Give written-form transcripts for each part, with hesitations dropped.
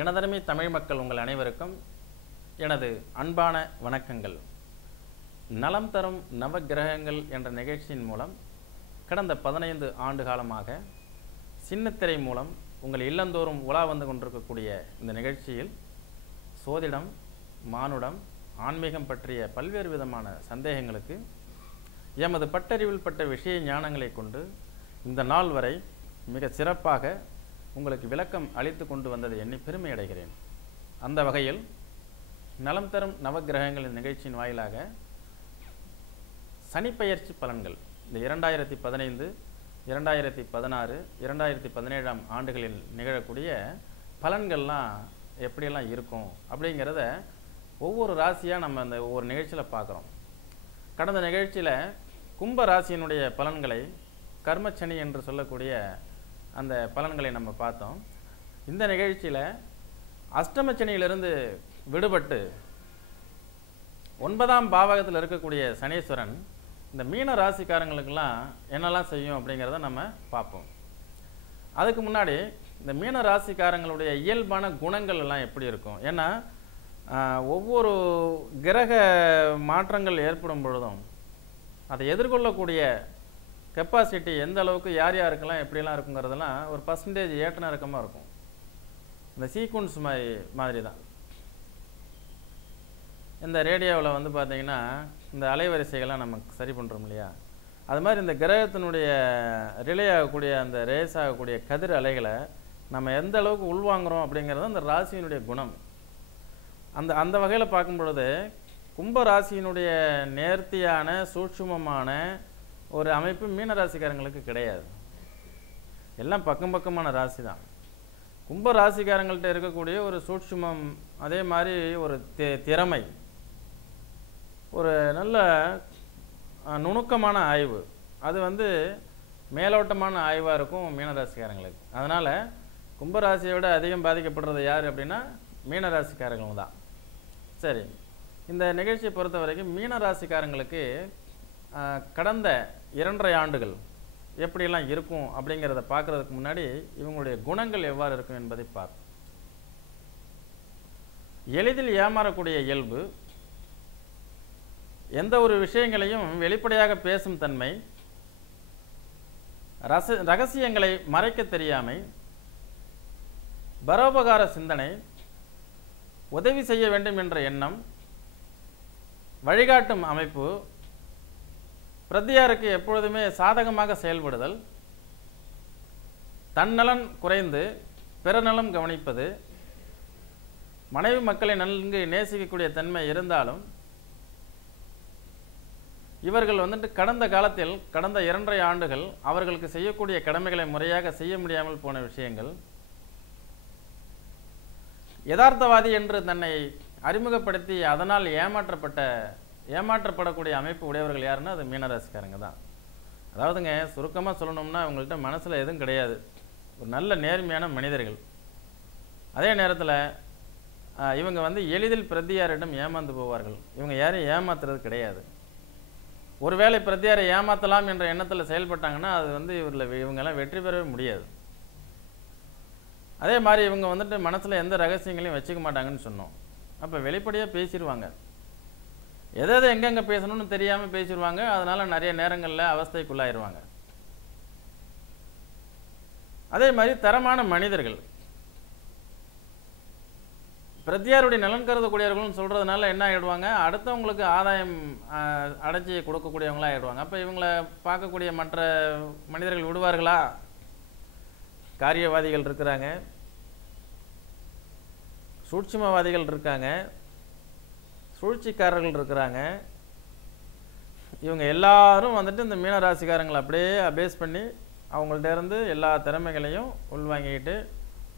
எனதருமை தமிழ் மக்கள் உங்கள் அனைவருக்கும் எனது அன்பான வணக்கங்கள். நலம் தரும் நவக்கிரகங்கள் என்ற நிகழ்ச்சியின் மூலம் கடந்த 15 ஆண்டு காலமாக சின்னத்திரை மூலம் உங்கள் இல்லந்தோறும் உலா வந்து கொண்டிருக்கக்கூடிய இந்த நிகழ்ச்சியில் சோதிடம், மானுடம், ஆன்மீகம் பற்றிய பல்வேறு விதமான சந்தேகங்களுக்கு எமது பட்டறிவில் பட்ட விஷய ஞானங்களை கொண்டு இந்த நாள் வரை மிக சிறப்பாக உங்களுக்கு விளக்கம் அளித்து கொண்டு வந்ததை எண்ணி பெருமை அடைகிறேன். அந்த வகையில் நலம் தரும் நவக்கிரகங்களின் நிகழ்ச்சியின் வாயிலாக சனிப்பெயர்ச்சி பலன்கள் இந்த 2015, 2016, 2017 ஆண்டுகளில் நிகழக்கூடிய பலன்கள்லாம் எப்படியெல்லாம் இருக்கும் அப்படிங்கிறத ஒவ்வொரு ராசியாக நம்ம அந்த ஒவ்வொரு நிகழ்ச்சியில் பார்க்குறோம். கடந்த நிகழ்ச்சியில் கும்ப ராசியினுடைய பலன்களை கர்மச்சனி என்று சொல்லக்கூடிய அந்த பலன்களை நம்ம பார்த்தோம். இந்த நிகழ்ச்சியில் அஷ்டமச்சனியிலிருந்து விடுபட்டு 9ஆம் பாவகத்தில் இருக்கக்கூடிய சனீஸ்வரன் இந்த மீன ராசிக்காரங்களுக்கெல்லாம் என்னெல்லாம் செய்யும் அப்படிங்கிறத நம்ம பார்ப்போம். அதுக்கு முன்னாடி இந்த மீன ராசிக்காரங்களுடைய இயல்பான குணங்கள் எல்லாம் எப்படி இருக்கும், ஏன்னா ஒவ்வொரு கிரக மாற்றங்கள் ஏற்படும் பொழுதும் அதை எதிர்கொள்ளக்கூடிய கெப்பாசிட்டி எந்த அளவுக்கு யார் யாருக்கெல்லாம் எப்படியெல்லாம் இருக்குங்கிறதெல்லாம் ஒரு பர்சன்டேஜ் ஏற்ற இறக்கமாக இருக்கும். இந்த சீக்வன்ஸ் மாதிரி தான் இந்த ரேடியோவில் வந்து பார்த்திங்கன்னா இந்த அலைவரிசைகள்லாம் நமக்கு சரி பண்ணுறோம் இல்லையா, அது மாதிரி இந்த கிரகத்தினுடைய ரிலே ஆகக்கூடிய அந்த ரேஸ் ஆகக்கூடிய கதிர் அலைகளை நம்ம எந்த அளவுக்கு உள்வாங்குகிறோம் அப்படிங்கிறது அந்த ராசியினுடைய குணம். அந்த வகையில் பார்க்கும் பொழுது கும்ப ராசியினுடைய நேர்த்தியான சூட்சுமமான ஒரு அமைப்பு மீன ராசிக்காரங்களுக்கு கிடையாது. எல்லாம் பக்கமான ராசி தான். கும்ப ராசிக்காரங்கள்ட்ட இருக்கக்கூடிய ஒரு சூட்சுமம், அதே மாதிரி ஒரு திறமை, ஒரு நல்ல நுணுக்கமான ஆய்வு, அது வந்து மேலோட்டமான ஆய்வாக இருக்கும் மீனராசிக்காரங்களுக்கு. அதனால் கும்பராசியை விட அதிகம் பாதிக்கப்படுறது யார் அப்படின்னா மீனராசிக்காரர்கள் தான். சரி, இந்த நிகழ்ச்சியை பொறுத்த வரைக்கும் மீனராசிக்காரங்களுக்கு கடந்த 2.5 ஆண்டுகள் எப்படியெல்லாம் இருக்கும் அப்படிங்கிறத பார்க்குறதுக்கு முன்னாடி இவங்களுடைய குணங்கள் எவ்வாறு இருக்கும் என்பதை பார்ப்போம். எளிதில் ஏமாறக்கூடிய இயல்பு, எந்த ஒரு விஷயங்களையும் வெளிப்படையாக பேசும் தன்மை, ரகசியங்களை மறைக்க தெரியாமை, பரோபகார சிந்தனை, உதவி செய்ய வேண்டும் என்ற எண்ணம், வழிகாட்டும் அமைப்பு, பிரத்தியாருக்கு எப்பொழுதுமே சாதகமாக செயல்படுதல், தன்னலன் குறைந்து பிறநலம் கவனிப்பது, மனைவி மக்களை நன்கு நேசிக்கக்கூடிய தன்மை இருந்தாலும் இவர்கள் வந்துட்டு கடந்த காலத்தில் கடந்த 2.5 ஆண்டுகள் அவர்களுக்கு செய்யக்கூடிய கடமைகளை முறையாக செய்ய முடியாமல் போன விஷயங்கள், யதார்த்தவாதி என்று தன்னை அறிமுகப்படுத்தி அதனால் ஏமாற்றப்படக்கூடிய அமைப்பு உடையவர்கள் யாருன்னா அது மீனராசிக்காரங்க தான். அதாவதுங்க, சுருக்கமாக சொல்லணும்னா அவங்கள்ட்ட மனசில் எதுவும் கிடையாது, ஒரு நல்ல நேர்மையான மனிதர்கள். அதே நேரத்தில் இவங்க வந்து எளிதில் பிரத்தியாரிடம் ஏமாந்து போவார்கள். இவங்க யாரையும் ஏமாத்துறது கிடையாது. ஒருவேளை பிரத்தியாரை ஏமாற்றலாம் என்ற எண்ணத்தில் செயல்பட்டாங்கன்னா அது வந்து இவங்கெல்லாம் வெற்றி பெறவே முடியாது. அதே மாதிரி இவங்க வந்துட்டு மனசில் எந்த ரகசியங்களையும் வச்சுக்க மாட்டாங்கன்னு சொன்னோம். அப்போ வெளிப்படையாக பேசிடுவாங்க, எதை எங்கெங்கே பேசணும்னு தெரியாமல் பேசிடுவாங்க. அதனால் நிறைய நேரங்களில் அவஸ்தைக்குள்ளாயிருவாங்க. அதே மாதிரி தரமான மனிதர்கள், பிரத்தியாருடைய நலன் கருதக்கூடியவர்கள்னு சொல்கிறதுனால என்ன ஆகிடுவாங்க, அடுத்தவங்களுக்கு ஆதாயம் அடைச்சி கொடுக்கக்கூடியவங்களாக ஆகிடுவாங்க. அப்போ இவங்களை பார்க்கக்கூடிய மற்ற மனிதர்கள் விடுவார்களா? காரியவாதிகள் இருக்கிறாங்க, சூட்சுமவாதிகள் இருக்காங்க, சூழ்ச்சிக்காரர்கள் இருக்கிறாங்க. இவங்க எல்லாரும் வந்துட்டு இந்த மீனராசிக்காரங்களை அப்படியே அபேஸ் பண்ணி அவங்கள்ட்ட இருந்து எல்லா திறமைகளையும் உள்வாங்கிக்கிட்டு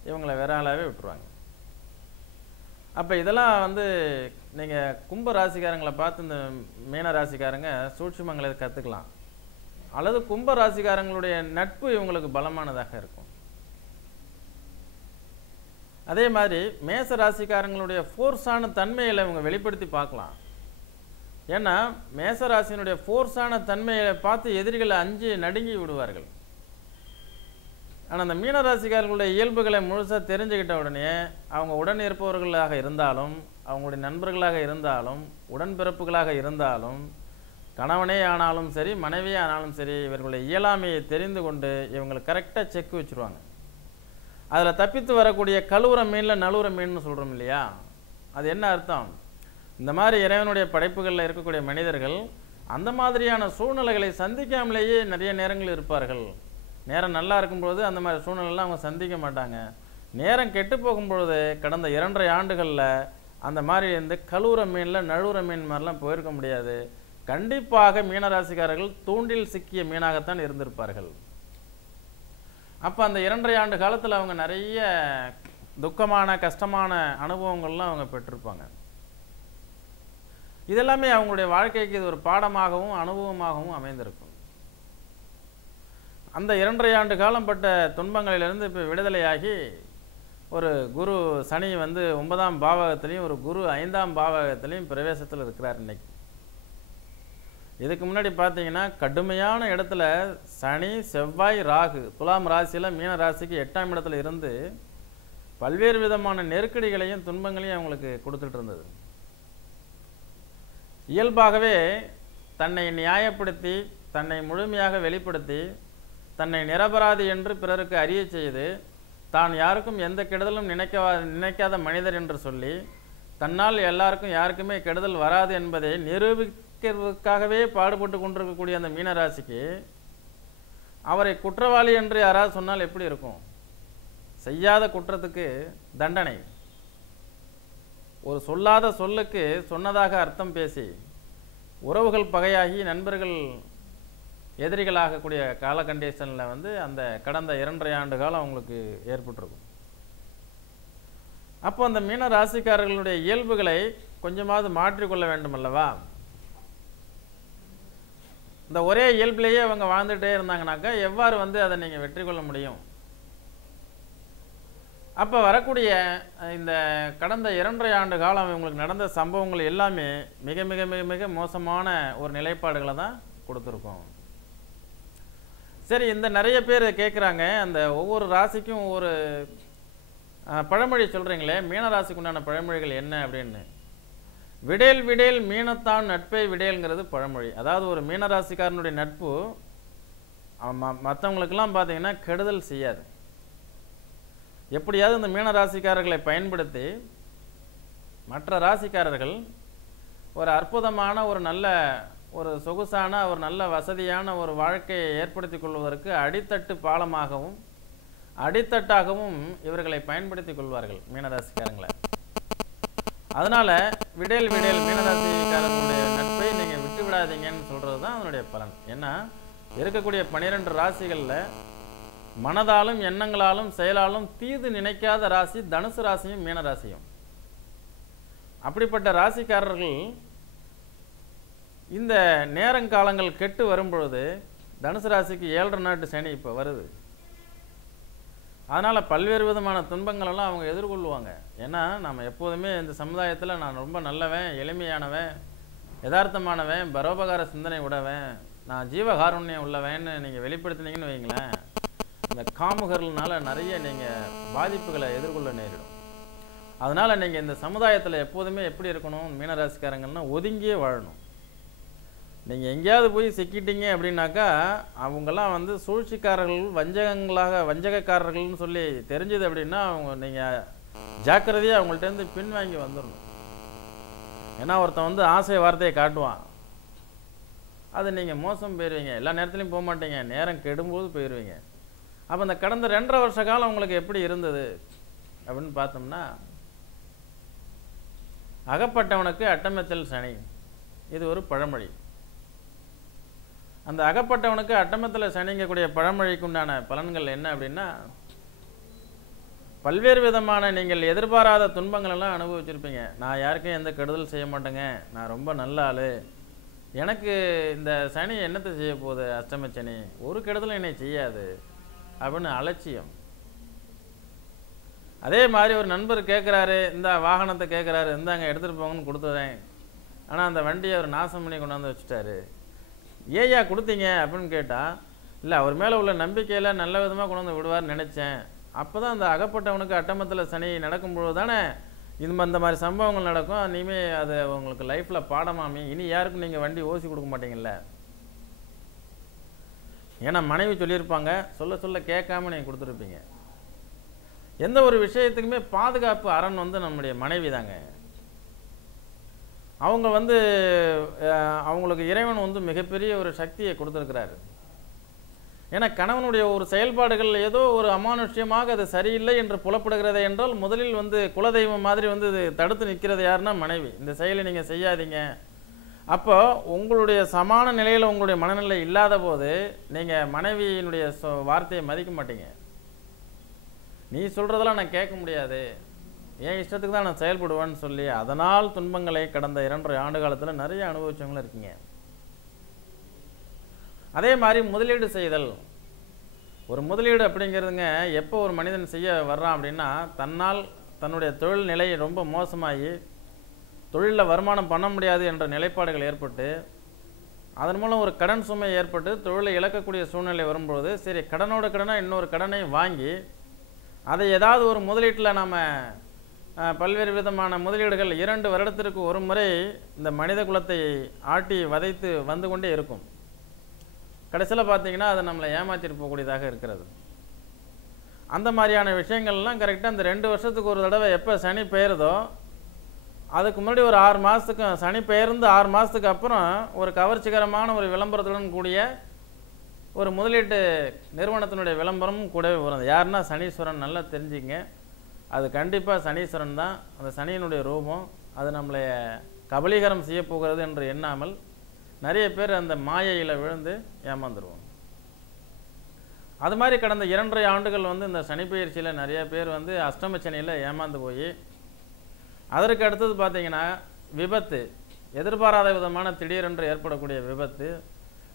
இவங்களை வேற ஆளாகவே விட்டுருவாங்க. அப்போ இதெல்லாம் வந்து நீங்கள் கும்ப ராசிக்காரங்களை பார்த்து இந்த மீனராசிக்காரங்க சூட்சுமங்களை கற்றுக்கலாம், அல்லது கும்ப ராசிக்காரங்களுடைய நட்பு இவங்களுக்கு பலமானதாக இருக்கும். அதே மாதிரி மேச ராசிக்காரங்களுடைய ஃபோர்ஸான தன்மைகளை இவங்க வெளிப்படுத்தி பார்க்கலாம். ஏன்னா மேச ராசியினுடைய ஃபோர்ஸான தன்மையை பார்த்து எதிரிகளை அஞ்சு நடுங்கி விடுவார்கள். ஆனால் அந்த மீனராசிக்காரர்களுடைய இயல்புகளை முழுசாக தெரிஞ்சுக்கிட்ட உடனே அவங்க உடன் இருப்பவர்களாக இருந்தாலும், அவங்களுடைய நண்பர்களாக இருந்தாலும், உடன்பிறப்புகளாக இருந்தாலும், கணவனே ஆனாலும் சரி, மனைவியே ஆனாலும் சரி, இவர்களுடைய இயலாமையை தெரிந்து கொண்டு இவங்களுக்கு கரெக்டாக செக் வச்சுருவாங்க. அதில் தப்பித்து வரக்கூடிய கழுவுற மீனில் நழுவுற மீன் சொல்கிறோம் இல்லையா, அது என்ன அர்த்தம்? இந்த மாதிரி இறைவனுடைய படைப்புகளில் இருக்கக்கூடிய மனிதர்கள் அந்த மாதிரியான சூழ்நிலைகளை சந்திக்காமலேயே நிறைய நேரங்கள் இருப்பார்கள். நேரம் நல்லா இருக்கும்பொழுது அந்த மாதிரி சூழ்நிலைலாம் அவங்க சந்திக்க மாட்டாங்க. நேரம் கெட்டு போகும்பொழுது கடந்த 2.5 ஆண்டுகளில் அந்த மாதிரி கழுவுற மீனில் நழுவுற மீன் மாதிரிலாம் போயிருக்க முடியாது. கண்டிப்பாக மீனராசிக்காரர்கள் தூண்டில் சிக்கிய மீனாகத்தான் இருந்திருப்பார்கள். அப்போ அந்த 2.5 ஆண்டு காலத்தில் அவங்க நிறைய துக்கமான கஷ்டமான அனுபவங்கள்லாம் அவங்க பெற்றிருப்பாங்க. இதெல்லாமே அவங்களுடைய வாழ்க்கைக்கு இது ஒரு பாடமாகவும் அனுபவமாகவும் அமைந்திருக்கும். அந்த 2.5 ஆண்டு காலம் பட்ட துன்பங்களிலிருந்து இப்போ விடுதலையாகி ஒரு குரு சனி 9ஆம் பாவகத்திலையும் ஒரு குரு 5ஆம் பாவகத்திலையும் பிரவேசத்தில் இருக்கிறார் இன்னைக்கு. இதுக்கு முன்னாடி பார்த்தீங்கன்னா கடுமையான இடத்துல சனி செவ்வாய் ராகு துலாம் ராசியில் மீன ராசிக்கு 8ஆம் இடத்துல இருந்து பல்வேறு விதமான நெருக்கடிகளையும் துன்பங்களையும் அவங்களுக்கு கொடுத்துட்டு இருந்தது. இயல்பாகவே தன்னை நியாயப்படுத்தி தன்னை முழுமையாக வெளிப்படுத்தி தன்னை நிரபராதி என்று பிறருக்கு அறிய செய்து தான் யாருக்கும் எந்த கெடுதலும் நினைக்காத மனிதர் என்று சொல்லி தன்னால் எல்லாருக்கும் யாருக்குமே கெடுதல் வராது என்பதை நிரூபிக்கிறதுக்காகவே பாடுபட்டு கொண்டிருக்கக்கூடிய அந்த மீனராசிக்கு அவரை குற்றவாளி என்று யாராவது சொன்னால் எப்படி இருக்கும்? செய்யாத குற்றத்துக்கு தண்டனை, ஒரு சொல்லாத சொல்லுக்கு சொன்னதாக அர்த்தம் பேசி உறவுகள் பகையாகி நண்பர்கள் எதிரிகளாகக்கூடிய கால கண்டிஷனில் அந்த கடந்த 2.5 ஆண்டு காலம் அவங்களுக்கு ஏற்பட்டிருக்கும். அப்போ அந்த மீன ராசிக்காரர்களுடைய இயல்புகளை கொஞ்சமாவது மாற்றிக்கொள்ள வேண்டும் அல்லவா? இந்த ஒரே இயல்பிலேயே அவங்க வாழ்ந்துகிட்டே இருந்தாங்கனாக்கா எவ்வாறு அதை நீங்கள் வெற்றி கொள்ள முடியும்? அப்போ வரக்கூடிய இந்த கடந்த 2.5 ஆண்டு காலம் இவங்களுக்கு நடந்த சம்பவங்கள் எல்லாமே மிக மிக மிக மிக மோசமான ஒரு நிலைப்பாடுகளை தான் கொடுத்துருக்கோம். சரி, இந்த நிறைய பேர் கேட்குறாங்க, அந்த ஒவ்வொரு ராசிக்கும் ஒவ்வொரு பழமொழி சொல்கிறீங்களே, மீன ராசிக்கு உண்டான பழமொழிகள் என்ன அப்படின்னு. விடேல் விடேல் மீனத்தான் நட்பை விடேல்ங்கிறது பழமொழி. அதாவது ஒரு மீனராசிக்காரனுடைய நட்பு மற்றவங்களுக்கெல்லாம் பார்த்தீங்கன்னா கெடுதல் செய்யாது. எப்படியாவது இந்த மீனராசிக்காரர்களை பயன்படுத்தி மற்ற ராசிக்காரர்கள் ஒரு அற்புதமான ஒரு நல்ல ஒரு சொகுசான ஒரு நல்ல வசதியான ஒரு வாழ்க்கையை ஏற்படுத்தி கொள்வதற்கு அடித்தட்டு பாலமாகவும் அடித்தட்டாகவும் இவர்களை பயன்படுத்தி கொள்வார்கள் மீனராசிக்காரங்களை. அதனால விடேல் விடேல் மீனராசிக்காரர்களுடைய நட்பை நீங்கள் விட்டு விடாதீங்கன்னு சொல்றது தான் அதனுடைய பலன். ஏன்னா இருக்கக்கூடிய 12 ராசிகளில் மனதாலும் எண்ணங்களாலும் செயலாலும் தீது நினைக்காத ராசி தனுசு ராசியும் மீன ராசியும். அப்படிப்பட்ட ராசிக்காரர்கள் இந்த நேரங்காலங்கள் கெட்டு வரும்பொழுது தனுசு ராசிக்கு 7.5 நாட்டு சனி இப்போ வருது. அதனால் பல்வேறு விதமான துன்பங்களெல்லாம் அவங்க எதிர்கொள்வாங்க. ஏன்னா நம்ம எப்போதுமே இந்த சமுதாயத்தில் நான் ரொம்ப நல்லவன், எளிமையானவன், யதார்த்தமானவன், பரோபகார சிந்தனை உடவன், நான் ஜீவகாருண்யம் உள்ளவன்னு நீங்கள் வெளிப்படுத்தினீங்கன்னு வைங்களேன், இந்த காமுகர்கள்னால நிறைய நீங்கள் பாதிப்புகளை எதிர்கொள்ள நேரிடும். அதனால் நீங்கள் இந்த சமுதாயத்தில் எப்போதுமே எப்படி இருக்கணும், மீனராசிக்காரங்கன்னா ஒதுங்கியே வாழணும். நீங்கள் எங்கேயாவது போய் சிக்கிட்டீங்க அப்படின்னாக்கா அவங்கெல்லாம் சூழ்ச்சிக்காரர்கள் வஞ்சகக்காரர்கள்னு சொல்லி தெரிஞ்சது அப்படின்னா நீங்கள் ஜாக்கிரதையாக அவங்கள்ட்டேருந்து பின்வாங்கி வந்துடணும். ஏன்னா ஒருத்தன் ஆசை வார்த்தையை காட்டுவான், அது நீங்கள் மோசம் போயிடுவீங்க. எல்லா நேரத்துலையும் போக மாட்டீங்க, நேரம் கெடும்போது போயிடுவீங்க. அப்போ இந்த கடந்த 2.5 வருஷ காலம் உங்களுக்கு எப்படி இருந்தது அப்படின்னு பார்த்தோம்னா, அகப்பட்டவனுக்கு அட்டமெத்தல் சனி, இது ஒரு பழமொழி. அந்த அகப்பட்டவனுக்கு அட்டமெத்தல சனிங்கக்கூடிய பழமொழிக்கு உண்டான பலன்கள் என்ன அப்படின்னா, பல்வேறு விதமான நீங்கள் எதிர்பாராத துன்பங்கள் எல்லாம் அனுபவிச்சிருப்பீங்க. நான் யாருக்கும் எந்த கெடுதல் செய்ய மாட்டேங்க, நான் ரொம்ப நல்ல ஆள், எனக்கு இந்த சனி என்னத்தை செய்ய போகுது, அஷ்டம சனி ஒரு கெடுதலும் என்னை செய்யாது அப்படின்னு அலட்சியம். அதே மாதிரி ஒரு நண்பர் கேட்குறாரு, இந்த வாகனத்தை கேட்குறாரு, இந்தாங்க எடுத்துகிட்டு போங்கன்னு கொடுத்துறேன், ஆனால் அந்த வண்டியை அவர் நாசம் பண்ணி கொண்டாந்து வச்சுட்டாரு. ஏயா கொடுத்தீங்க அப்படின்னு கேட்டால், இல்லை அவர் மேலே உள்ள நம்பிக்கையில் நல்ல விதமாக கொண்டு வந்து விடுவார்னு நினச்சேன். அப்போ தான் அந்த அகப்பட்டவனுக்கு அட்டமத்தில் சனி நடக்கும்பொழுது தானே இந்த மாதிரி சம்பவங்கள் நடக்கும். இனிமேல் அது உங்களுக்கு லைஃப்பில் பாடமாமி, இனி யாருக்கும் நீங்கள் வண்டி ஓசி கொடுக்க மாட்டீங்கல்ல. ஏன்னா மனைவி சொல்லியிருப்பாங்க, சொல்ல சொல்ல கேட்காம நீங்கள் கொடுத்துருப்பீங்க. எந்த ஒரு விஷயத்துக்குமே பாதுகாப்பு அரண் வந்து நம்முடைய மனைவி தாங்க. அவங்க வந்து அவங்களுக்கு இறைவன் வந்து மிகப்பெரிய ஒரு சக்தியை கொடுத்துருக்கிறாரு. ஏன்னா கணவனுடைய ஒரு செயல்பாடுகள் ஏதோ ஒரு அமானுஷ்யமாக அது சரியில்லை என்று புலப்படுகிறதே என்றால் முதலில் வந்து குலதெய்வம் மாதிரி வந்து இது தடுத்து நிற்கிறது யாருன்னா மனைவி. இந்த செயலை நீங்கள் செய்யாதீங்க. அப்போ உங்களுடைய சமான நிலையில் உங்களுடைய மனநிலை இல்லாத போது நீங்கள் மனைவியினுடைய வார்த்தையை மதிக்க மாட்டீங்க. நீ சொல்கிறதெல்லாம் நான் கேட்க முடியாது, என் இஷ்டத்துக்கு தான் நான் செயல்படுவேன்னு சொல்லி அதனால் துன்பங்களை கடந்த 2.5 ஆண்டு காலத்தில் நிறைய அனுபவிச்சவங்களும் இருக்கீங்க. அதே மாதிரி முதலீடு செய்தல், ஒரு முதலீடு அப்படிங்கிறதுங்க எப்போ ஒரு மனிதன் செய்ய வர்றான் அப்படின்னா தன்னால் தன்னுடைய தொழில் நிலை ரொம்ப மோசமாகி தொழிலில் வருமானம் பண்ண முடியாது என்ற நிலைப்பாடுகள் ஏற்பட்டு அதன் மூலம் ஒரு கடன் சுமை ஏற்பட்டு தொழிலை இழக்கக்கூடிய சூழ்நிலை வரும்போது சரி கடனோட கடனாக இன்னொரு கடனை வாங்கி அதை ஏதாவது ஒரு முதலீட்டில் நாம் பல்வேறு விதமான முதலீடுகள் 2 வருடத்திற்கு ஒரு முறை இந்த மனித குலத்தை ஆட்டி வதைத்து வந்து கொண்டே இருக்கும். கடைசியில் பார்த்தீங்கன்னா அது நம்மளை ஏமாற்றிட்டு போகக்கூடியதாக இருக்கிறது. அந்த மாதிரியான விஷயங்கள்லாம் கரெக்டாக இந்த 2 வருஷத்துக்கு ஒரு தடவை எப்போ சனி பெயருதோ அதுக்கு முன்னாடி ஒரு 6 மாதத்துக்கு சனி பெயர்ந்து 6 மாதத்துக்கு அப்புறம் ஒரு கவர்ச்சிகரமான ஒரு விளம்பரத்துடன் கூடிய ஒரு முதலீட்டு நிறுவனத்தினுடைய விளம்பரமும் கூடவே வரும். யாருன்னா சனீஸ்வரன். நல்லா தெரிஞ்சுங்க, அது கண்டிப்பாக சனீஸ்வரன் தான். அந்த சனியினுடைய ரூபம் அது நம்மளை கபலீகரம் செய்ய போகிறது என்று எண்ணாமல் நிறைய பேர் அந்த மாயையில் விழுந்து ஏமாந்துருவோம். அது மாதிரி கடந்த 2.5 ஆண்டுகள் வந்து இந்த சனி பயிற்சியில் நிறைய பேர் வந்து அஷ்டம சனியில் ஏமாந்து போய் அதற்கு அடுத்தது பார்த்தீங்கன்னா விபத்து, எதிர்பாராத விதமான திடீரென்று ஏற்படக்கூடிய விபத்து.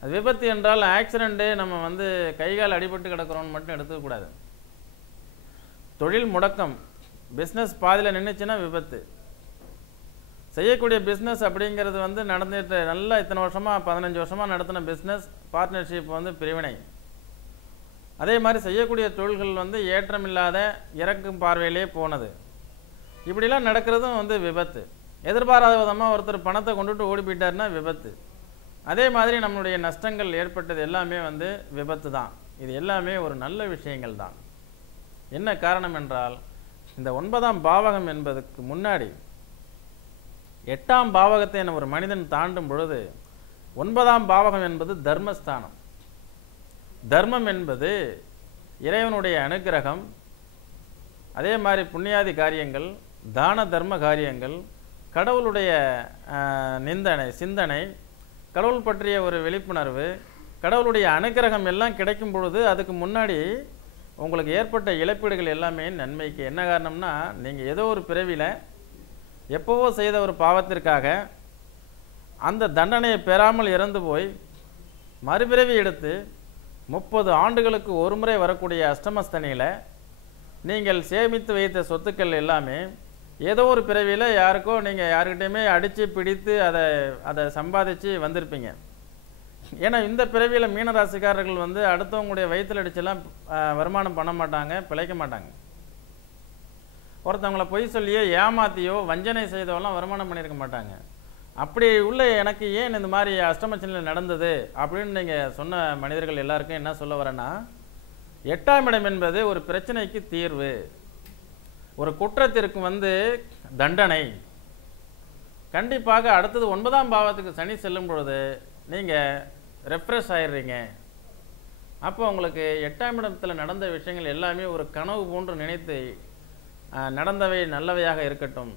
அது விபத்து என்றால் ஆக்சிடெண்ட்டு, நம்ம வந்து கைகால் அடிபட்டு கிடக்கிறோன்னு மட்டும் எடுத்துக்கக்கூடாது. தொழில் முடக்கம், பிஸ்னஸ் பாதியில் நின்றுச்சுன்னா விபத்து. செய்யக்கூடிய பிஸ்னஸ் அப்படிங்கிறது வந்து நடந்துட்டு நல்லா இத்தனை வருஷமாக 15 வருஷமாக நடத்தின பிஸ்னஸ் பார்ட்னர்ஷிப் வந்து பிரிவினை. அதே மாதிரி செய்யக்கூடிய தொழில்கள் வந்து ஏற்றமில்லாத இறக்கும் பார்வையிலே போனது. இப்படிலாம் நடக்கிறதும் வந்து விபத்து. எதிர்பாராத விதமாக ஒருத்தர் பணத்தை கொண்டுட்டு ஓடி போயிட்டாருன்னா விபத்து. அதே மாதிரி நம்மளுடைய நஷ்டங்கள் ஏற்பட்டது எல்லாமே வந்து விபத்து தான். இது எல்லாமே ஒரு நல்ல விஷயங்கள் தான். என்ன காரணம் என்றால் இந்த 9ஆம் பாவகம் என்பதற்கு முன்னாடி 8ஆம் பாவகத்தை ஒரு மனிதன் தாண்டும் பொழுது 9ஆம் பாவகம் என்பது தர்மஸ்தானம். தர்மம் என்பது இறைவனுடைய அனுக்கிரகம், அதே மாதிரி புண்ணியாதி காரியங்கள், தான தர்ம காரியங்கள், கடவுளுடைய சிந்தனை, கடவுள் பற்றிய ஒரு விழிப்புணர்வு, கடவுளுடைய அனுக்கிரகம் எல்லாம் கிடைக்கும் பொழுது அதுக்கு முன்னாடி உங்களுக்கு ஏற்பட்ட இழப்பீடுகள் எல்லாமே நன்மைக்கு. என்ன காரணம்னா நீங்கள் ஏதோ ஒரு பிறவியில் எப்போவோ செய்த ஒரு பாவத்திற்காக அந்த தண்டனையை பெறாமல் இறந்து போய் மறுபிறவி எடுத்து 30 ஆண்டுகளுக்கு ஒரு முறை வரக்கூடிய அஷ்டமஸ்தனியில் நீங்கள் சேமித்து வைத்த சொத்துக்கள் எல்லாமே ஏதோ ஒரு பிறவியில் யாருக்கோ நீங்கள் யாருக்கிட்டையுமே அடித்து பிடித்து அதை சம்பாதிச்சு வந்திருப்பீங்க. ஏன்னா இந்த பிறவியில் மீனராசிக்காரர்கள் வந்து அடுத்தவங்களுடைய வயிற்றில் அடிச்செல்லாம் வருமானம் பண்ண மாட்டாங்க, பிழைக்க மாட்டாங்க. ஒருத்தவங்களை பொய் சொல்லியோ ஏமாத்தியோ வஞ்சனை செய்தோலாம் வருமானம் பண்ணியிருக்க மாட்டாங்க. அப்படி உள்ள எனக்கு ஏன் இந்த மாதிரி அஷ்டமச்சனில் நடந்தது அப்படின்னு நீங்கள் சொன்ன மனிதர்கள் எல்லாருக்கும் என்ன சொல்ல வரேன்னா 8ஆம் இடம் என்பது ஒரு பிரச்சனைக்கு தீர்வு, ஒரு குற்றத்திற்கு வந்து தண்டனை. கண்டிப்பாக அடுத்தது 9ஆம் பாவத்துக்கு சனி செல்லும் பொழுது நீங்கள் ரெஃப்ரெஷ் ஆயிடுறீங்க. அப்போ உங்களுக்கு 8ஆம் இடத்தில் நடந்த விஷயங்கள் எல்லாமே ஒரு கனவு போன்று நினைத்து நடந்தவை நல்லவையாக இருக்கட்டும்,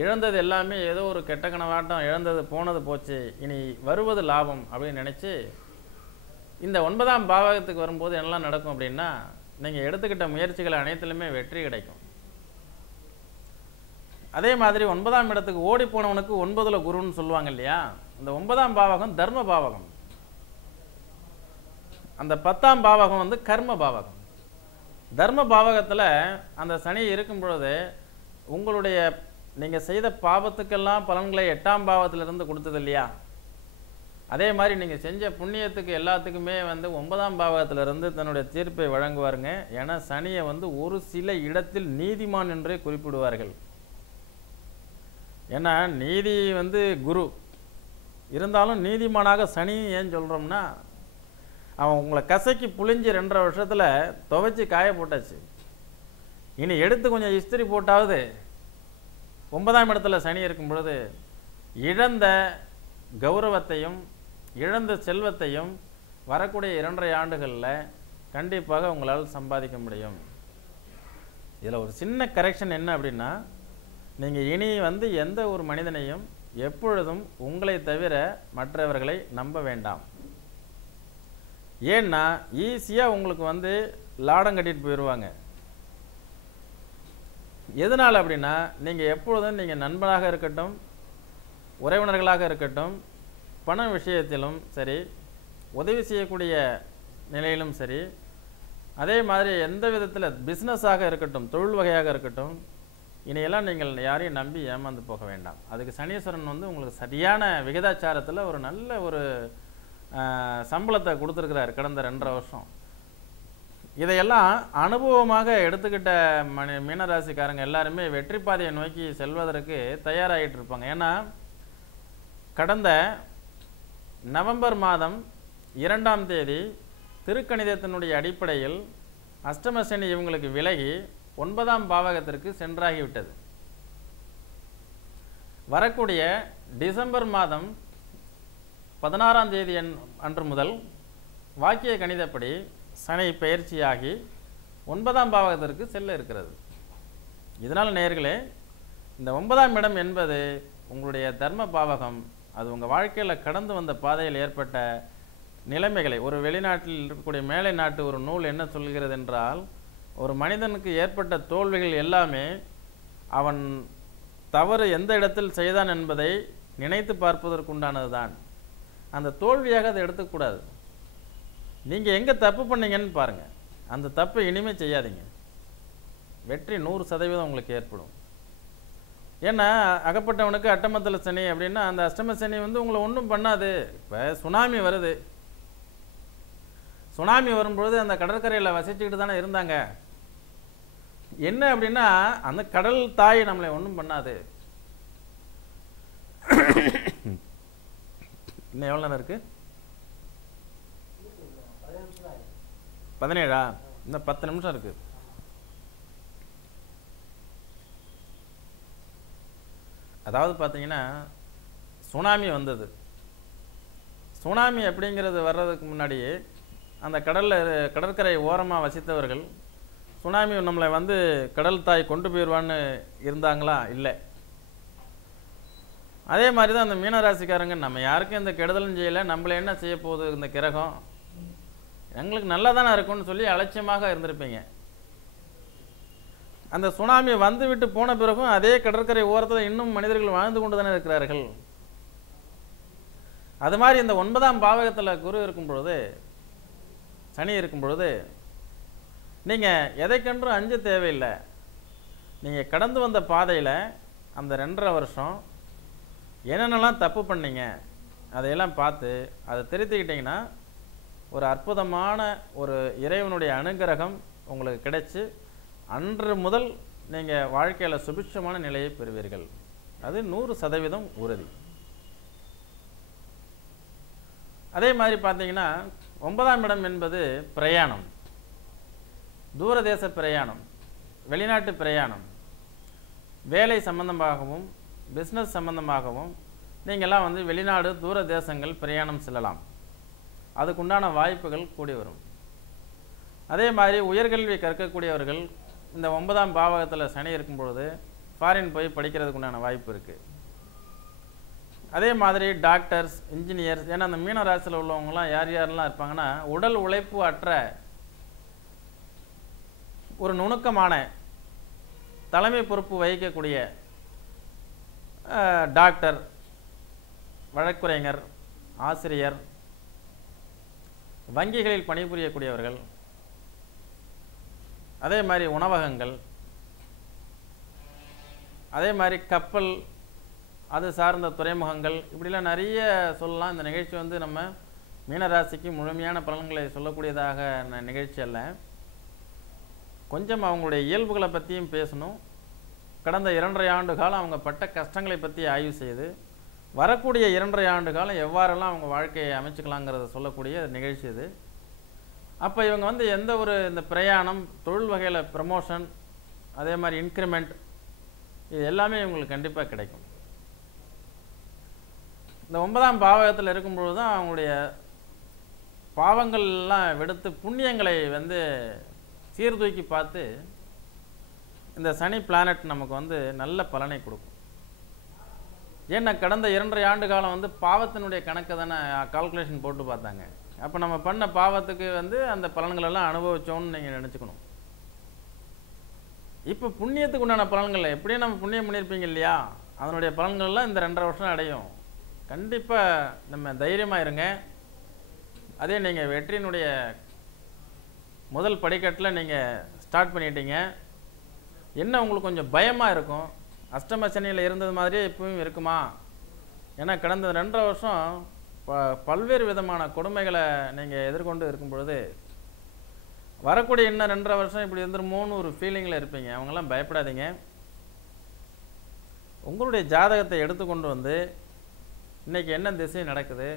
இழந்தது எல்லாமே ஏதோ ஒரு கெட்ட கனவாட்டம், இழந்தது போனது போச்சு, இனி வருவது லாபம் அப்படின்னு நினச்சி இந்த 9ஆம் பாவகத்துக்கு வரும்போது என்னெல்லாம் நடக்கும் அப்படின்னா நீங்கள் எடுத்துக்கிட்ட முயற்சிகள் அனைத்திலுமே வெற்றி கிடைக்கும். அதே மாதிரி 9ஆம் இடத்துக்கு ஓடி போனவனுக்கு 9ல் குருன்னு சொல்லுவாங்க இல்லையா, இந்த 9ஆம் பாவகம் தர்ம பாவகம், அந்த 10ஆம் பாவகம் வந்து கர்ம பாவகம். தர்ம பாவகத்தில் அந்த சனி இருக்கும் பொழுது உங்களுடைய நீங்கள் செய்த பாவத்துக்கெல்லாம் பலன்களை 8ஆம் பாவத்திலிருந்து கொடுத்தது இல்லையா, அதே மாதிரி நீங்கள் செஞ்ச புண்ணியத்துக்கு எல்லாத்துக்குமே வந்து 9ஆம் பாவகத்திலிருந்து தன்னுடைய தீர்ப்பை வழங்குவாருங்க. ஏன்னா சனியை வந்து ஒரு சில இடத்தில் நீதிமான் என்றே குறிப்பிடுவார்கள். ஏன்னா நீதி வந்து குரு இருந்தாலும் நீதிமானாக சனி ஏன் சொல்கிறோம்னா, அவன் உங்களை கசக்கி புழிஞ்சு 2.5 வருஷத்தில் துவைச்சி காய போட்டாச்சு. இனி எடுத்து கொஞ்சம் இஸ்திரி போட்டாவது 9ஆம் இடத்துல சனி இருக்கும் பொழுது இழந்த கௌரவத்தையும் இழந்த செல்வத்தையும் வரக்கூடிய 2.5 ஆண்டுகளில் கண்டிப்பாக உங்களால் சம்பாதிக்க முடியும். இதில் ஒரு சின்ன கரெக்ஷன் என்ன அப்படின்னா, நீங்கள் இனி வந்து எந்த ஒரு மனிதனையும் எப்பொழுதும் உங்களை தவிர மற்றவர்களை நம்ப வேண்டாம். ஏன்னா ஈஸியாக உங்களுக்கு வந்து லாடம் கட்டிட்டு போயிடுவாங்க. எதனால் அப்படின்னா, நீங்கள் எப்பொழுதும் நீங்கள் நண்பனாக இருக்கட்டும், உறவினர்களாக இருக்கட்டும், பண விஷயத்திலும் சரி, உதவி செய்யக்கூடிய நிலையிலும் சரி, அதே மாதிரி எந்த விதத்தில் பிஸ்னஸாக இருக்கட்டும், தொழில் வகையாக இருக்கட்டும், இனியெல்லாம் நீங்கள் யாரையும் நம்பி ஏமாந்து போக வேண்டாம். அதுக்கு சனீஸ்வரன் வந்து உங்களுக்கு சரியான விகிதாச்சாரத்தில் ஒரு நல்ல ஒரு சம்பளத்தை கொடுத்துருக்கிறார் கடந்த 2.5 வருஷம். இதையெல்லாம் அனுபவமாக எடுத்துக்கிட்ட மீனராசிக்காரங்க எல்லாருமே வெற்றி பாதையை நோக்கி செல்வதற்கு தயாராகிட்டு இருப்பாங்க. ஏன்னா கடந்த நவம்பர் மாதம் 2ஆம் தேதி திருக்கணிதத்தினுடைய அடிப்படையில் அஷ்டம சனி இவங்களுக்கு விலகி 9ஆம் பாவகத்திற்கு சென்றாகிவிட்டது. வரக்கூடிய டிசம்பர் மாதம் 16ஆம் தேதி அன்று முதல் வாக்கிய கணிதப்படி சனி பயிற்சியாகி 9ஆம் பாவகத்திற்கு செல்ல இருக்கிறது. இதனால் நேயர்களே, இந்த 9ஆம் இடம் என்பது உங்களுடைய தர்ம பாவகம். அது உங்கள் வாழ்க்கையில் கடந்து வந்த பாதையில் ஏற்பட்ட நிலைமைகளை, ஒரு வெளிநாட்டில் இருக்கக்கூடிய மேலை நாட்டு ஒரு நூல் என்ன சொல்கிறது என்றால், ஒரு மனிதனுக்கு ஏற்பட்ட தோல்விகள் எல்லாமே அவன் தவறு எந்த இடத்தில் செய்தான் என்பதை நினைத்து பார்ப்பதற்குண்டானது தான். அந்த தோல்வியாக அதை எடுத்துக்கூடாது. நீங்கள் எங்கே தப்பு பண்ணீங்கன்னு பாருங்கள், அந்த தப்பை இனிமேல் செய்யாதீங்க. வெற்றி 100% உங்களுக்கு ஏற்படும். ஏன்னா அகப்பட்டவனுக்கு அட்டமத்தில் சனி அப்படின்னா, அந்த அஷ்டம சனி வந்து உங்களை ஒன்றும் பண்ணாது. இப்போ சுனாமி வருது, சுனாமி வரும்பொழுது அந்த கடற்கரையில் வசிச்சுக்கிட்டு தானே இருந்தாங்க. என்ன அப்படின்னா, அந்த கடல் தாய் நம்மளை ஒன்றும் பண்ணாது. இன்னும் எவ்வளோ நேரம் இருக்கு? 17ஆ? இன்னும் 10 நிமிஷம் இருக்கு. அதாவது பார்த்தீங்கன்னா, சுனாமி வந்தது. சுனாமி அப்படிங்கிறது வர்றதுக்கு முன்னாடியே அந்த கடற்கரை ஓரமாக வசித்தவர்கள் சுனாமி நம்மளை வந்து கடல் தாய் கொண்டு போயிடுவான்னு இருந்தாங்களா? இல்லை. அதே மாதிரி தான் அந்த மீனராசிக்காரங்க, நம்ம யாருக்கும் இந்த கெடுதலும் செய்யலை, நம்மளை என்ன செய்ய போகுது இந்த கிரகம், எங்களுக்கு நல்லா தானே இருக்கும்னு சொல்லி அலட்சியமாக இருந்திருப்பீங்க. அந்த சுனாமி வந்து விட்டு போன பிறகும் அதே கடற்கரை ஓரத்தில் இன்னும் மனிதர்கள் வாழ்ந்து கொண்டு தானே இருக்கிறார்கள். அது மாதிரி இந்த 9ஆம் பாவகத்தில் குரு இருக்கும் பொழுது, சனி இருக்கும் பொழுது, நீங்கள் எதைக்கென்றும் அஞ்ச தேவையில்லை. நீங்கள் கடந்து வந்த பாதையில் அந்த 2.5 வருஷம் என்னென்னலாம் தப்பு பண்ணீங்க அதையெல்லாம் பார்த்து அதை திருத்திக்கிட்டிங்கன்னா ஒரு அற்புதமான ஒரு இறைவனுடைய அனுகிரகம் உங்களுக்கு கிடைச்சி அன்று முதல் நீங்கள் வாழ்க்கையில் சுபிட்சமான நிலையை பெறுவீர்கள். அது 100% உறுதி. அதே மாதிரி பார்த்தீங்கன்னா, 9ஆம் இடம் என்பது பிரயாணம், தூரதேச பிரயாணம், வெளிநாட்டு பிரயாணம், வேலை சம்பந்தமாகவும் பிஸ்னஸ் சம்பந்தமாகவும் நீங்கள்லாம் வந்து வெளிநாடு தூர தேசங்கள் பிரயாணம் செல்லலாம். அதுக்குண்டான வாய்ப்புகள் கூடி வரும். அதே மாதிரி உயர்கல்வி கற்கக்கூடியவர்கள் இந்த 9ஆம் பாவகத்தில் சனி இருக்கும் பொழுது ஃபாரின் போய் படிக்கிறதுக்கு உண்டான வாய்ப்பு இருக்குது. அதே மாதிரி டாக்டர்ஸ், இன்ஜினியர்ஸ், ஏன்னா அந்த மீன ராசியில் உள்ளவங்களாம் யாரெல்லாம் இருப்பாங்கன்னா, உடல் உழைப்பு அற்ற ஒரு நுணுக்கமான தலைமை பொறுப்பு வகிக்கக்கூடிய டாக்டர், வழக்குரைஞர், ஆசிரியர், வங்கிகளில் பணிபுரியக்கூடியவர்கள், அதே மாதிரி உணவகங்கள், அதே மாதிரி கப்பல் அது சார்ந்த துறைமுகங்கள், இப்படிலாம் நிறைய சொல்லலாம். இந்த நிகழ்ச்சி வந்து நம்ம மீனராசிக்கு முழுமையான பலன்களை சொல்லக்கூடியதாக நிகழ்ச்சி அல்ல. கொஞ்சம் அவங்களுடைய இயல்புகளை பற்றியும் பேசணும். கடந்த 2.5 ஆண்டு காலம் அவங்க பட்ட கஷ்டங்களை பற்றி ஆய்வு செய்து வரக்கூடிய 2.5 ஆண்டு காலம் எவ்வாறெல்லாம் அவங்க வாழ்க்கையை அமைச்சுக்கலாங்கிறத சொல்லக்கூடிய நிகழ்ச்சி இது. அப்போ இவங்க வந்து எந்த ஒரு இந்த பிரயாணம், தொழில் வகையில் ப்ரமோஷன், அதே மாதிரி இன்க்ரிமெண்ட், இது எல்லாமே இவங்களுக்கு கண்டிப்பாக கிடைக்கும். இந்த 9ஆம் பாவகத்தில் இருக்கும்பொழுது தான் அவங்களுடைய பாவங்கள்லாம் விடுத்து புண்ணியங்களை வந்து சீர்தூக்கி பார்த்து இந்த சனி பிளானட் நமக்கு வந்து நல்ல பலனை கொடுக்கும். ஏன்னா கடந்த 2.5 ஆண்டு காலம் வந்து பாவத்தினுடைய கணக்கை தானே கால்குலேஷன் போட்டு பார்த்தாங்க. அப்போ நம்ம பண்ண பாவத்துக்கு வந்து அந்த பலன்களெல்லாம் அனுபவிச்சோன்னு நீங்கள் நினச்சிக்கணும். இப்போ புண்ணியத்துக்கு உண்டான பலன்கள் எப்படியும் நம்ம புண்ணியம் பண்ணியிருப்பீங்க இல்லையா, அதனுடைய பலன்கள்லாம் இந்த 2.5 வருஷம் அடையும். கண்டிப்பாக நம்ம தைரியமாக இருங்க. அதே நீங்கள் வெற்றியினுடைய முதல் படிக்கட்டில் நீங்கள் ஸ்டார்ட் பண்ணிட்டீங்க. என்ன உங்களுக்கு கொஞ்சம் பயமாக இருக்கும், அஷ்டம சனியில் இருந்தது மாதிரியே இப்பவும் இருக்குமா? ஏன்னா கடந்த 2.5 வருஷம் பல்வேறு விதமான கொடுமைகளை நீங்கள் எதிர்கொண்டு இருக்கும் பொழுது வரக்கூடிய இன்னும் 2.5 வருஷம் இப்படி இருந்துருமோன்னு ஒரு ஃபீலிங்கில் இருப்பீங்க. அவங்களாம் பயப்படாதீங்க. உங்களுடைய ஜாதகத்தை எடுத்துக்கொண்டு வந்து இன்றைக்கி என்ன திசை நடக்குது,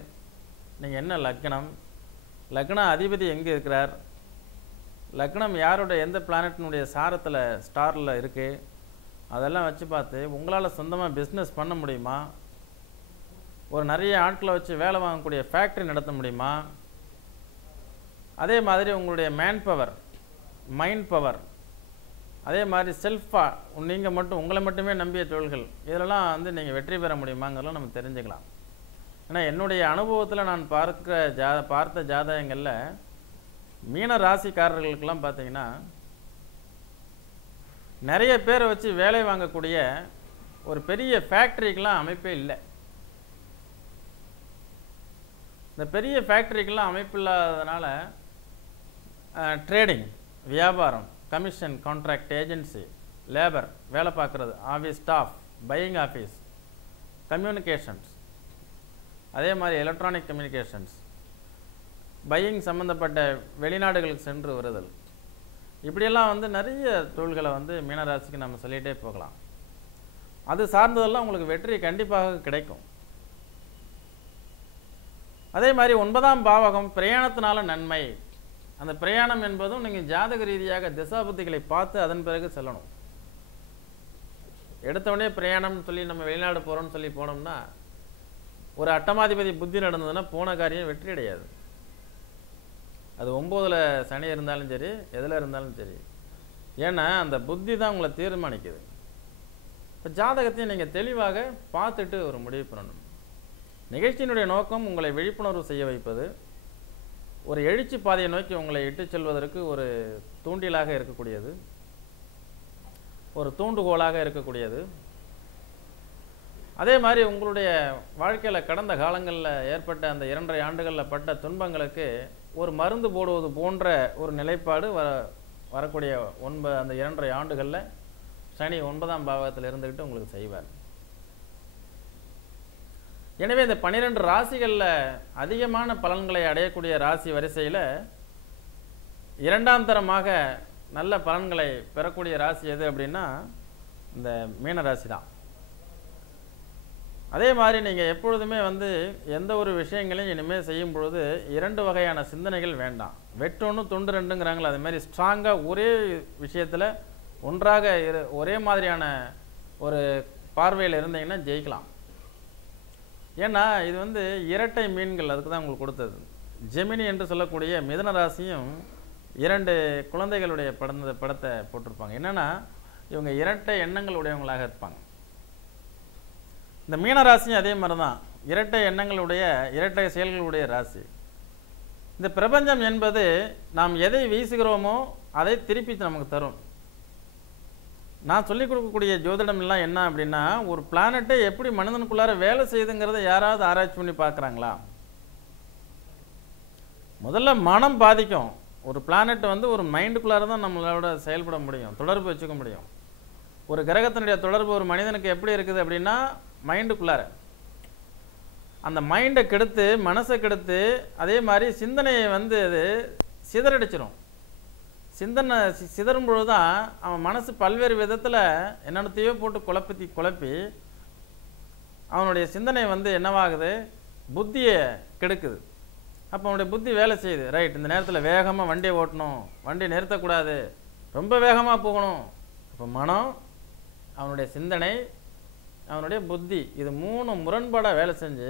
நீங்கள் என்ன லக்னம், லக்ன அதிபதி எங்கே இருக்கிறார், லக்னம் யாரோட எந்த பிளானட்டினுடைய சாரத்தில் ஸ்டாரில் இருக்குது, அதெல்லாம் வச்சு பார்த்து உங்களால் சொந்தமாக பிஸ்னஸ் பண்ண முடியுமா, ஒரு நிறைய ஆட்களை வச்சு வேலை வாங்கக்கூடிய ஃபேக்ட்ரி நடத்த முடியுமா, அதே மாதிரி உங்களுடைய மேன் பவர், மைண்ட் பவர், அதே மாதிரி செல்ஃபாக நீங்கள் மட்டும் உங்களை மட்டுமே நம்பிய தொழில்கள், இதிலெல்லாம் வந்து நீங்கள் வெற்றி பெற முடியுமாங்கிறலாம் நம்ம தெரிஞ்சுக்கலாம். ஏன்னா என்னுடைய அனுபவத்தில் நான் பார்த்த ஜாதகங்களில் மீன ராசிக்காரர்களுக்கெல்லாம் பார்த்தீங்கன்னா நிறைய பேரை வச்சு வேலை வாங்கக்கூடிய ஒரு பெரிய ஃபேக்ட்ரிக்கெலாம் அமைப்பே இல்லை. இந்த பெரிய ஃபேக்ட்ரிக்கெலாம் அமைப்பு இல்லாததுனால ட்ரேடிங், வியாபாரம், கமிஷன், கான்ட்ராக்ட், ஏஜென்சி, லேபர், வேலை பார்க்குறது, office staff, buying office, communications, அதே மாதிரி எலக்ட்ரானிக் கம்யூனிகேஷன்ஸ், பையிங் சம்மந்தப்பட்ட வெளிநாடுகளுக்கு சென்று வருதல், இப்படியெல்லாம் வந்து நிறைய தொழில்களை வந்து மீனராசிக்கு நம்ம சொல்லிகிட்டே போகலாம். அது சார்ந்ததெல்லாம் உங்களுக்கு வெற்றி கண்டிப்பாக கிடைக்கும். அதே மாதிரி 9ஆம் பாவகம் பிரயாணத்தினால நன்மை. அந்த பிரயாணம் என்பதும் நீங்கள் ஜாதக ரீதியாக திசாபுத்திகளை பார்த்து அதன் பிறகு செல்லணும். எடுத்தவொடனே பிரயாணம்னு சொல்லி நம்ம வெளிநாடு போகிறோம்னு சொல்லி போனோம்னா ஒரு அட்டமாதிபதி புத்தி நடந்ததுன்னா போன காரியம் வெற்றி அடையாது. அது 9ல் சனி இருந்தாலும் சரி, எதில் இருந்தாலும் சரி. ஏன்னா அந்த புத்தி தான் உங்களை தீர்மானிக்குது. இப்போ ஜாதகத்தையும் நீங்கள் தெளிவாக பார்த்துட்டு ஒரு முடிவு பண்ணணும். நிகழ்ச்சியினுடைய நோக்கம் உங்களை விழிப்புணர்வு செய்ய வைப்பது, ஒரு எழுச்சி பாதையை நோக்கி உங்களை இட்டு செல்வதற்கு ஒரு தூண்டிலாக இருக்கக்கூடியது, ஒரு தூண்டுகோலாக இருக்கக்கூடியது. அதே மாதிரி உங்களுடைய வாழ்க்கையில் கடந்த காலங்களில் ஏற்பட்ட அந்த 2.5 ஆண்டுகளில் பட்ட துன்பங்களுக்கு ஒரு மருந்து போடுவது போன்ற ஒரு நிலைப்பாடு வரக்கூடிய அந்த 2.5 ஆண்டுகளில் சனி 9ஆம் பாவகத்தில் இருந்துக்கிட்டு உங்களுக்கு செய்வார். எனவே இந்த 12 ராசிகளில் அதிகமான பலன்களை அடையக்கூடிய ராசி வரிசையில் 2ஆம் தரமாக நல்ல பலன்களை பெறக்கூடிய ராசி எது அப்படின்னா இந்த மீன ராசி தான். அதே மாதிரி நீங்கள் எப்பொழுதுமே வந்து எந்த ஒரு விஷயங்களையும் இனிமேல் செய்யும் பொழுது 2 வகையான சிந்தனைகள் வேண்டாம். வெட்டொன்று துண்டு ரெண்டுங்கிறாங்களே, அது மாதிரி ஸ்ட்ராங்காக ஒரே விஷயத்தில் ஒன்றாக ஒரே மாதிரியான ஒரு பார்வையில் இருந்தீங்கன்னா ஜெயிக்கலாம். ஏன்னா இது வந்து இரட்டை மீன்கள், அதுக்கு தான் உங்களுக்கு கொடுத்தது. ஜெமினி என்று சொல்லக்கூடிய மிதுன ராசியும் 2 குழந்தைகளுடைய படத்தை போட்டிருப்பாங்க. என்னென்னா இவங்க இரட்டை எண்ணங்கள் உடையவங்களாக இருப்பாங்க. இந்த மீனராசியும் அதே மாதிரி தான், இரட்டை எண்ணங்களுடைய இரட்டை செயல்களுடைய ராசி. இந்த பிரபஞ்சம் என்பது நாம் எதை வீசுகிறோமோ அதை திருப்பி நமக்கு தரும். நான் சொல்லிக் கொடுக்கக்கூடிய ஜோதிடம் எல்லாம் என்ன அப்படின்னா, ஒரு பிளானட்டை எப்படி மனிதனுக்குள்ளார வேலை செய்யுதுங்கிறத யாராவது ஆராய்ச்சி பண்ணி பார்க்குறாங்களா? முதல்ல மனம் பாதிக்கும். ஒரு பிளானட் வந்து ஒரு மைண்டுக்குள்ளார தான் நம்மளோட செயல்பட முடியும், தொடர்பு வச்சுக்க முடியும். ஒரு கிரகத்தினுடைய தொடர்பு ஒரு மனிதனுக்கு எப்படி இருக்குது அப்படின்னா மைண்டுக்குள்ளார அந்த மைண்டை கெடுத்து மனசை கெடுத்து அதே மாதிரி சிந்தனையை வந்து அது சிதறடிச்சிடும். சிந்தனை சிதறும் பொழுது தான் அவன் மனசு பல்வேறு விதத்தில் என்னென்னத்தையோ போட்டு குழப்பி அவனுடைய சிந்தனை வந்து என்னவாகுது, புத்தியை கெடுக்குது. அப்போ அவனுடைய புத்தி வேலை செய்யுது. ரைட், இந்த நேரத்தில் வேகமாக வண்டியை ஓட்டணும், வண்டியை நிறுத்தக்கூடாது, ரொம்ப வேகமாக போகணும். இப்போ மனம், அவனுடைய சிந்தனை, அவனுடைய புத்தி, இது 3 முரண்பாடாக வேலை செஞ்சு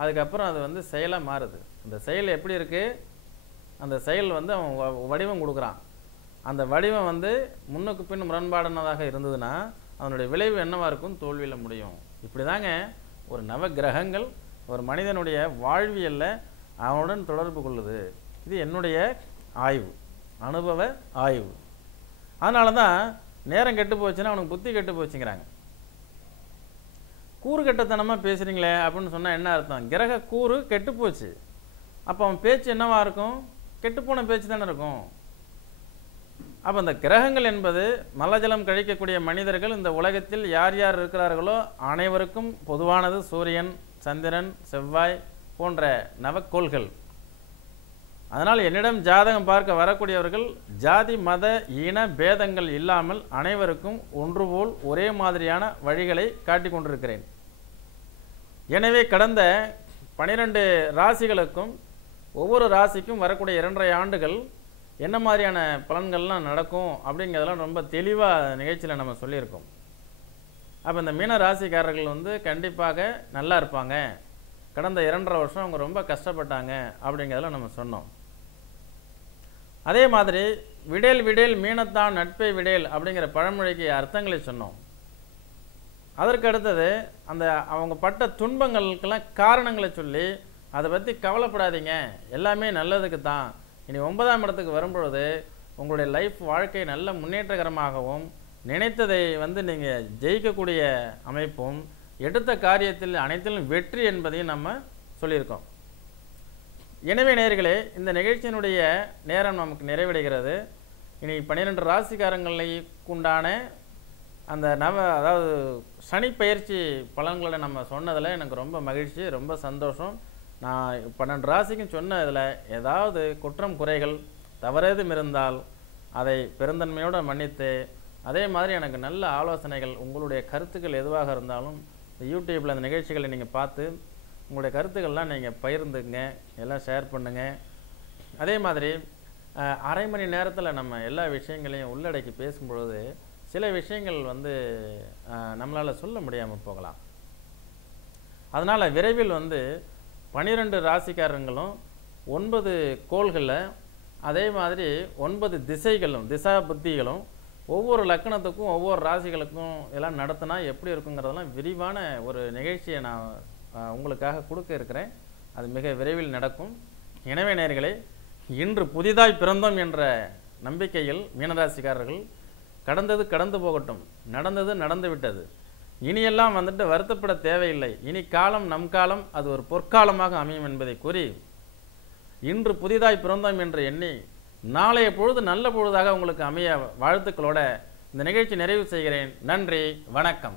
அதுக்கப்புறம் அது வந்து செயலாக மாறுது. அந்த செயல் எப்படி இருக்குது, அந்த செயல் வந்து அவன் வடிவம் கொடுக்குறான். அந்த வடிவம் வந்து முன்னுக்கு பின் முரண்பாடானதாக இருந்ததுன்னா அதனுடைய விளைவு என்னவாக இருக்கும், தோல்வியில் முடியும். இப்படி தாங்க ஒரு நவ கிரகங்கள் ஒரு மனிதனுடைய வாழ்வியலில் அவனுடன் தொடர்பு கொள்ளுது. இது என்னுடைய ஆய்வு, அனுபவ ஆய்வு. அதனால தான் நேரம் கெட்டு போச்சுன்னா அவனுக்கு புத்தி கெட்டு போச்சுங்கிறாங்க. கூறு கெட்டத்தனமாக பேசுகிறீங்களே அப்படின்னு சொன்னால் என்ன அர்த்தம், கிரக கூறு கெட்டு போச்சு. அப்போ அவன் பேச்சு என்னவா இருக்கும், கெட்டுப்போன பேச்சு தானே இருக்கும். அப்போ அந்த கிரகங்கள் என்பது மலஜலம் கழிக்கக்கூடிய மனிதர்கள் இந்த உலகத்தில் யார் யார் இருக்கிறார்களோ அனைவருக்கும் பொதுவானது. சூரியன், சந்திரன், செவ்வாய் போன்ற நவக்கோள்கள். அதனால் என்னிடம் ஜாதகம் பார்க்க வரக்கூடியவர்கள் ஜாதி மத இன பேதங்கள் இல்லாமல் அனைவருக்கும் ஒன்றுபோல் ஒரே மாதிரியான வழிகளை காட்டி கொண்டிருக்கிறேன். எனவே கடந்த 12 ராசிகளுக்கும் ஒவ்வொரு ராசிக்கும் வரக்கூடிய 2.5 ஆண்டுகள் என்ன மாதிரியான பலன்கள்லாம் நடக்கும் அப்படிங்கிறதெல்லாம் ரொம்ப தெளிவாக நிகழ்ச்சியில் நம்ம சொல்லியிருக்கோம். அப்போ இந்த மீன ராசிக்காரர்கள் வந்து கண்டிப்பாக நல்லா இருப்பாங்க. கடந்த 2.5 வருஷம் அவங்க ரொம்ப கஷ்டப்பட்டாங்க அப்படிங்கிறதெல்லாம் நம்ம சொன்னோம். அதே மாதிரி விடேல் விடேல் மீனத்தான் நட்பை விடேல் அப்படிங்கிற பழமொழிக்கு அர்த்தங்களை சொன்னோம். அதற்கு அடுத்தது அந்த அவங்க பட்ட துன்பங்களுக்கெல்லாம் காரணங்களை சொல்லி அதை பற்றி கவலைப்படாதீங்க, எல்லாமே நல்லதுக்கு தான். இனி 9ஆம் இடத்துக்கு வரும்பொழுது உங்களுடைய லைஃப் வாழ்க்கை நல்ல முன்னேற்றகரமாகவும் நினைத்ததை வந்து நீங்கள் ஜெயிக்கக்கூடிய அமைப்பும் எடுத்த காரியத்தில் அனைத்திலும் வெற்றி என்பதையும் நம்ம சொல்லியிருக்கோம். எனவே நேயர்களே, இந்த நிகழ்ச்சியினுடைய நேரம் நமக்கு நிறைவடைகிறது. இனி 12 ராசிக்காரங்களுக்கு உண்டான அந்த அதாவது சனி பயிற்சி பலன்களை நம்ம சொன்னதில் எனக்கு ரொம்ப மகிழ்ச்சி, ரொம்ப சந்தோஷம். நான் 12 ராசிக்கும் சொன்ன இதில் ஏதாவது குற்றம் குறைகள் தவறேதும் இருந்தால் அதை பெருந்தன்மையோடு மன்னித்து, அதே மாதிரி எனக்கு நல்ல ஆலோசனைகள் உங்களுடைய கருத்துக்கள் எதுவாக இருந்தாலும் யூடியூப்பில் அந்த நிகழ்ச்சிகளை நீங்கள் பார்த்து உங்களுடைய கருத்துக்கள்லாம் நீங்கள் பகிர்ந்துங்க, எல்லாம் ஷேர் பண்ணுங்கள். அதே மாதிரி அரை மணி நேரத்தில் நம்ம எல்லா விஷயங்களையும் உள்ளடக்கி பேசும்பொழுது சில விஷயங்கள் வந்து நம்மளால் சொல்ல முடியாமல் போகலாம். அதனால் விரைவில் வந்து 12 ராசிக்காரங்களும் 9 கோள்களில் அதே மாதிரி 9 திசைகளும் திசா புத்திகளும் ஒவ்வொரு லக்கணத்துக்கும் ஒவ்வொரு ராசிகளுக்கும் எல்லாம் நடத்தினா எப்படி இருக்குங்கிறதெல்லாம் விரிவான ஒரு நிகழ்ச்சியை நான் உங்களுக்காக கொடுக்க இருக்கிறேன். அது மிக விரைவில் நடக்கும். எனவே நேயர்களே, இன்று புதிதாய் பிறந்தோம் என்ற நம்பிக்கையில் மீனராசிக்காரர்கள் கடந்தது கடந்து போகட்டும், நடந்தது நடந்து விட்டது, இனியெல்லாம் வந்துட்டு வருத்தப்பட தேவையில்லை, இனி காலம் நம் காலம், அது ஒரு பொற்காலமாக அமையும் என்பதை கூறி இன்று புதிதாய் பிறந்தோம் என்று எண்ணி நாளைய பொழுது நல்ல பொழுதாக உங்களுக்கு அமைய வாழ்த்துக்களோட இந்த நிகழ்ச்சி நிறைவு செய்கிறேன். நன்றி, வணக்கம்.